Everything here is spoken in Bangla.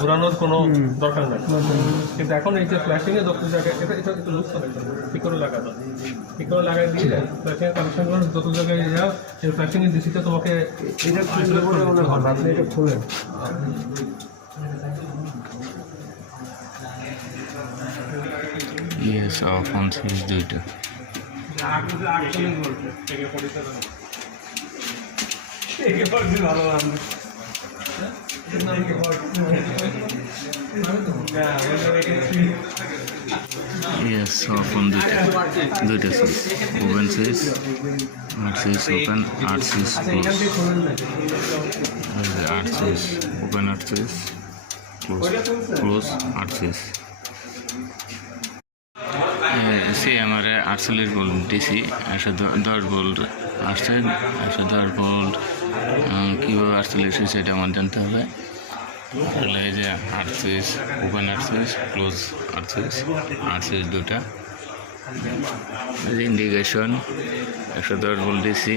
ঘোরানোর কোনো দরকার নেই, কিন্তু এখন এই যে ফ্ল্যাশিংয়ে যত জায়গায় এটা এটা একটু লুজ কানেকশন ঠিক করে লাগানো, ঠিক করে লাগাই দিয়ে ফ্ল্যাশিংয়ের কানেকশনগুলো যত জায়গায় যা এই ফ্ল্যাশিংয়ের ডিসিতে তোমাকে এটা খুললে পরে মনে হয় আপনি এটা খোলেন। ইয়েস অফ অন সুইচ দুইটা। ইয়েস অফ অন দুইটা সুইচ, ওপেন সুইচ, আট সুইচ ওপেন, আট সুইচ ক্লোজ, আট সুইচ ওপেন, আট সুইচ ক্লোজ, আট সুইচ। সে আমার 48 ভোল্ট ডিসি, 110 ভোল্ট আসছে, 110 ভোল্ট কীভাবে 48 সুইচ এটা আমার জানতে হবে। তাহলে এই যে আট সুইচ ওপেন, আট সুইচ ক্লোজ, আট সুইচ দুটা, ইন্ডিকেশন 110 ভোল্ট ডিসি।